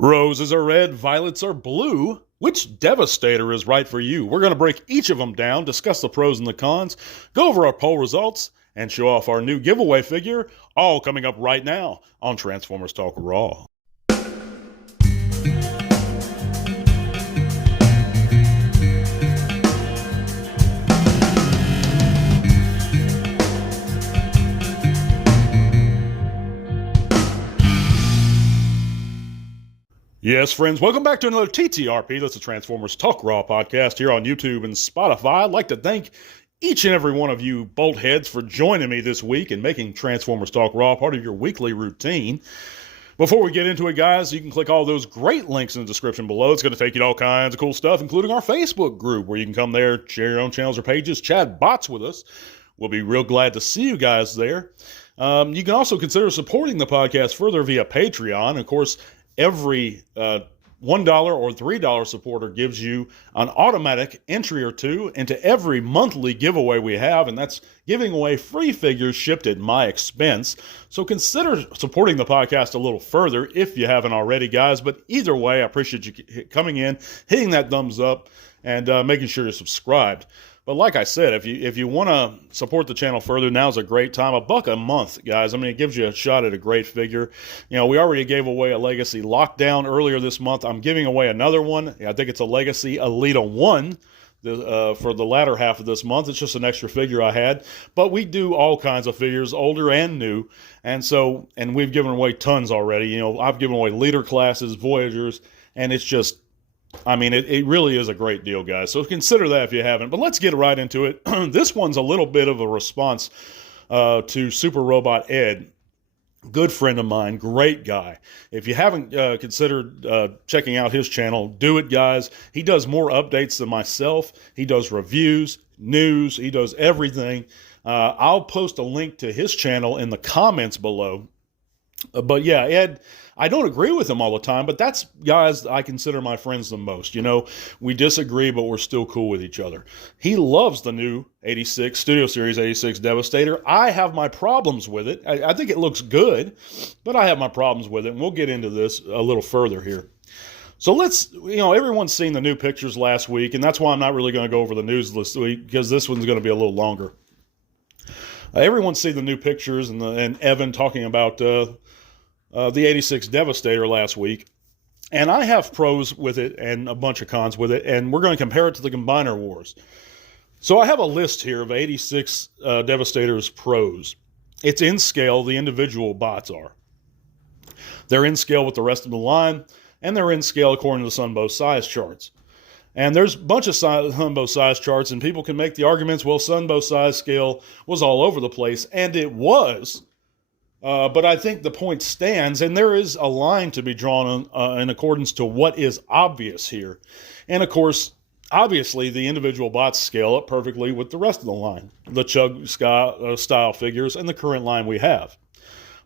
Roses are red, violets are blue. Which Devastator is right for you? We're going to break each of them down, discuss the pros and the cons, go over our poll results, and show off our new giveaway figure, all coming up right now on Transformers Talk Raw. Yes, friends, welcome back to another TTRP. That's the Transformers Talk Raw podcast here on YouTube and Spotify. I'd like to thank each and every one of you boltheads for joining me this week and making Transformers Talk Raw part of your weekly routine. Before we get into it, guys, you can click all those great links in the description below. It's going to take you to all kinds of cool stuff, including our Facebook group, where you can come there, share your own channels or pages, chat bots with us. We'll be real glad to see you guys there. You can also consider supporting the podcast further via Patreon. Of course, every $1 or $3 supporter gives you an automatic entry or two into every monthly giveaway we have, and that's giving away free figures shipped at my expense. So consider supporting the podcast a little further if you haven't already, guys. But either way, I appreciate you coming in, hitting that thumbs up, and making sure you're subscribed. But like I said, if you want to support the channel further, now's a great time. $1 a month, guys. I mean, it gives you a shot at a great figure. You know, we already gave away a Legacy Lockdown earlier this month. I'm giving away another one. I think it's a Legacy Alita 1 for the latter half of this month. It's just an extra figure I had. But we do all kinds of figures, older and new. And we've given away tons already. You know, I've given away leader classes, Voyagers, and it's just... I mean, it really is a great deal, guys. So consider that if you haven't. But let's get right into it. This one's a little bit of a response to Super Robot Ed. Good friend of mine, great guy. If you haven't considered checking out his channel, do it, guys. He does more updates than myself. He does reviews, news. He does everything. I'll post a link to his channel in the comments below. But yeah, Ed, I don't agree with him all the time, but that's guys I consider my friends the most. You know, we disagree, but we're still cool with each other. He loves the new 86 Studio Series 86 Devastator. I have my problems with it. I think it looks good, but I have my problems with it, and we'll get into this a little further here. So everyone's seen the new pictures last week, and that's why I'm not really going to go over the news this week, because this one's going to be a little longer. Everyone's seen the new pictures and Evan talking about the 86 Devastator last week. And I have pros with it and a bunch of cons with it, and we're going to compare it to the Combiner Wars. So I have a list here of 86 Devastator's pros. It's in scale, the individual bots are. They're in scale with the rest of the line, and they're in scale according to the Sunbow size charts. And there's a bunch of Sunbow size charts, and people can make the arguments, well, Sunbow size scale was all over the place, and it was. But I think the point stands, and there is a line to be drawn in accordance to what is obvious here. And of course, obviously, the individual bots scale up perfectly with the rest of the line, the Chug style figures, and the current line we have.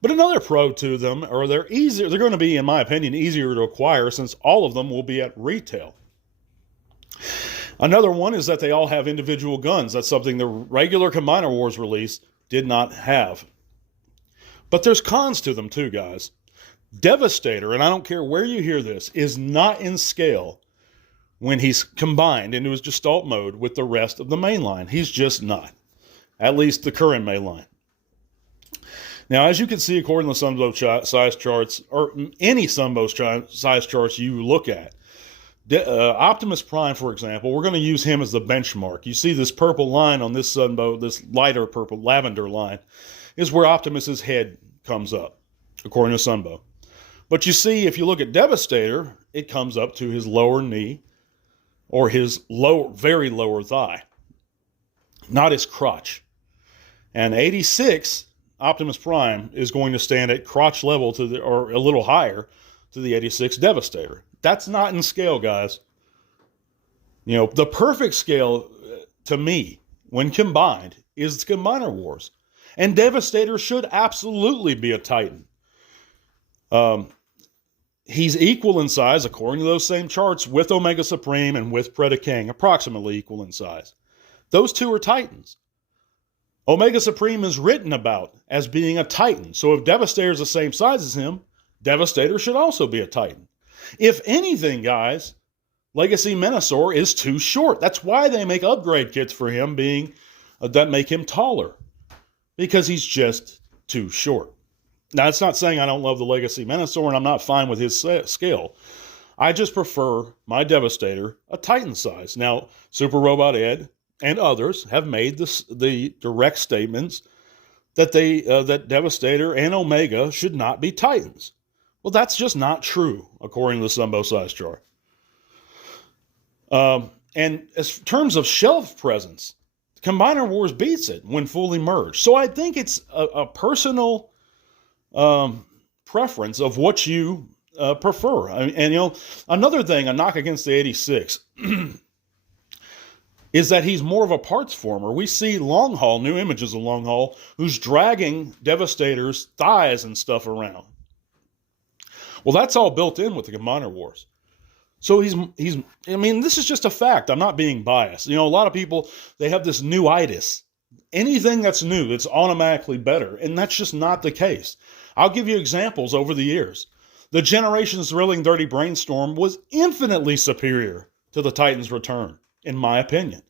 But another pro to them, or they're going to be, in my opinion, easier to acquire since all of them will be at retail. Another one is that they all have individual guns. That's something the regular Combiner Wars release did not have. But there's cons to them too, guys. Devastator, and I don't care where you hear this, is not in scale when he's combined into his Gestalt mode with the rest of the main line. He's just not. At least the current main line. Now, as you can see, according to the Sunbow size charts, or any Sunbow size charts you look at, Optimus Prime, for example, we're going to use him as the benchmark. You see this purple line on this Sunbow, this lighter purple lavender line, is where Optimus's head comes up, according to Sunbow. But you see, if you look at Devastator, it comes up to his lower knee or his very lower thigh, not his crotch. And 86, Optimus Prime, is going to stand at crotch level or a little higher to the 86 Devastator. That's not in scale, guys. You know, the perfect scale to me, when combined, is the Combiner Wars. And Devastator should absolutely be a Titan. He's equal in size, according to those same charts, with Omega Supreme and with Predaking, approximately equal in size. Those two are Titans. Omega Supreme is written about as being a Titan. So if Devastator is the same size as him, Devastator should also be a Titan. If anything, guys, Legacy Menasor is too short. That's why they make upgrade kits for him that make him taller. Because he's just too short. Now, it's not saying I don't love the Legacy Menasor and I'm not fine with his scale. I just prefer my Devastator a Titan size. Now, Super Robot Ed and others have made the direct statements that that Devastator and Omega should not be Titans. Well, that's just not true, according to the Sunbow size chart. And in terms of shelf presence, Combiner Wars beats it when fully merged. So I think it's a personal preference of what you prefer. And another thing, a knock against the 86, is that he's more of a parts former. We see Long Haul, new images of Long Haul, who's dragging Devastator's thighs and stuff around. Well, that's all built in with the Combiner Wars. So this is just a fact. I'm not being biased. A lot of people, they have this newitis. Anything that's new, that's automatically better. And that's just not the case. I'll give you examples over the years. The Generations Thrilling Dirty Brainstorm was infinitely superior to the Titan's Return, in my opinion.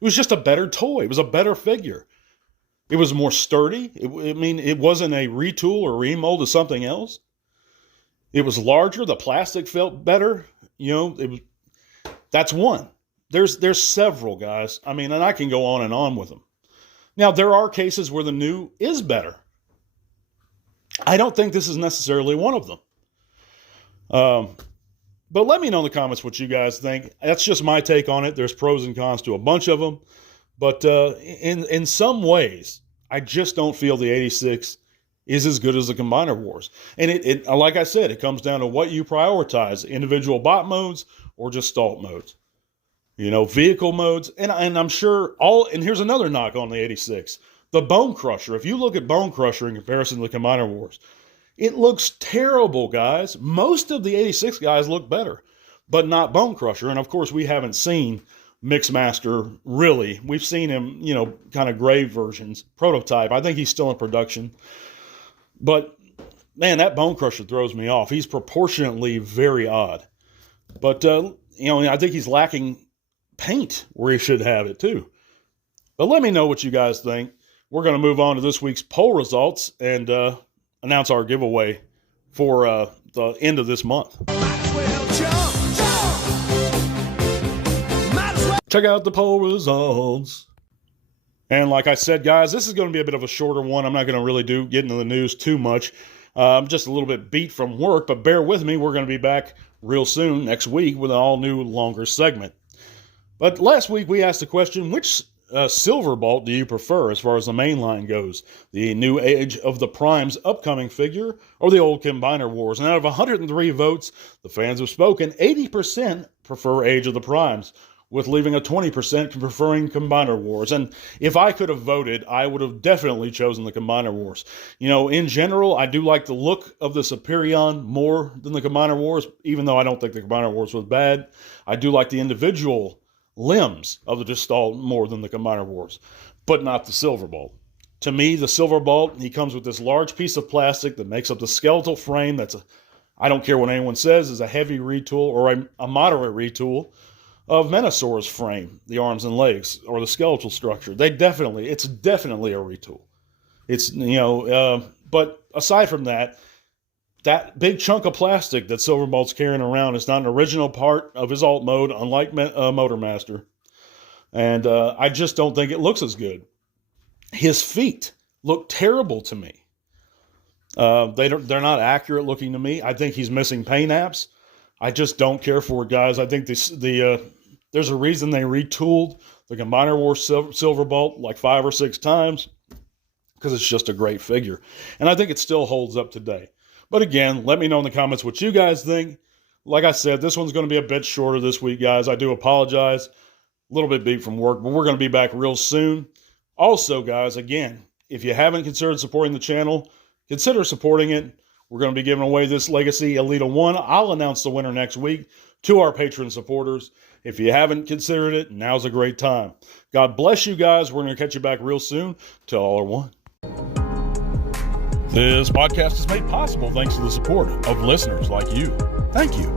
It was just a better toy. It was a better figure. It was more sturdy. It wasn't a retool or remold of something else. It was larger. The plastic felt better. That's one. There's several, guys. And I can go on and on with them. Now, there are cases where the new is better. I don't think this is necessarily one of them. But let me know in the comments what you guys think. That's just my take on it. There's pros and cons to a bunch of them. But in some ways, I just don't feel the 86 is as good as the Combiner Wars. And it like I said, it comes down to what you prioritize, individual bot modes or just stalt modes. Vehicle modes. And I'm sure and here's another knock on the 86. The Bone Crusher. If you look at Bone Crusher in comparison to the Combiner Wars, it looks terrible, guys. Most of the 86 guys look better, but not Bone Crusher. And of course, we haven't seen Mixmaster really. We've seen him, kind of gray versions, prototype. I think he's still in production. But, man, that Bone Crusher throws me off. He's proportionately very odd. But, I think he's lacking paint where he should have it, too. But let me know what you guys think. We're going to move on to this week's poll results and announce our giveaway for the end of this month. Check out the poll results. And like I said, guys, this is going to be a bit of a shorter one. I'm not going to really get into the news too much. I'm just a little bit beat from work, but bear with me. We're going to be back real soon next week with an all-new, longer segment. But last week we asked the question, which Silver Bolt do you prefer as far as the main line goes? The new Age of the Prime's upcoming figure or the old Combiner Wars? And out of 103 votes, the fans have spoken, 80% prefer Age of the Primes, with leaving a 20% preferring Combiner Wars. And if I could have voted, I would have definitely chosen the Combiner Wars. In general, I do like the look of the Superion more than the Combiner Wars, even though I don't think the Combiner Wars was bad. I do like the individual limbs of the Gestalt more than the Combiner Wars, but not the Silver Bolt. To me, the Silver Bolt, he comes with this large piece of plastic that makes up the skeletal frame. I don't care what anyone says, is a heavy retool or a moderate retool of Menasor's frame, the arms and legs, or the skeletal structure. It's definitely a retool. But aside from that big chunk of plastic that Silverbolt's carrying around is not an original part of his alt mode, unlike Motormaster. And I just don't think it looks as good. His feet look terrible to me. They're not accurate looking to me. I think he's missing paint apps. I just don't care for it, guys. I think there's a reason they retooled the Combiner Wars Silver Bolt like 5 or 6 times, because it's just a great figure. And I think it still holds up today. But again, let me know in the comments what you guys think. Like I said, this one's going to be a bit shorter this week, guys. I do apologize. A little bit beat from work, but we're going to be back real soon. Also, guys, again, if you haven't considered supporting the channel, consider supporting it. We're going to be giving away this Legacy Elita 1. I'll announce the winner next week to our Patreon supporters. If you haven't considered it, now's a great time. God bless you guys. We're going to catch you back real soon. Till all are one. This podcast is made possible thanks to the support of listeners like you. Thank you.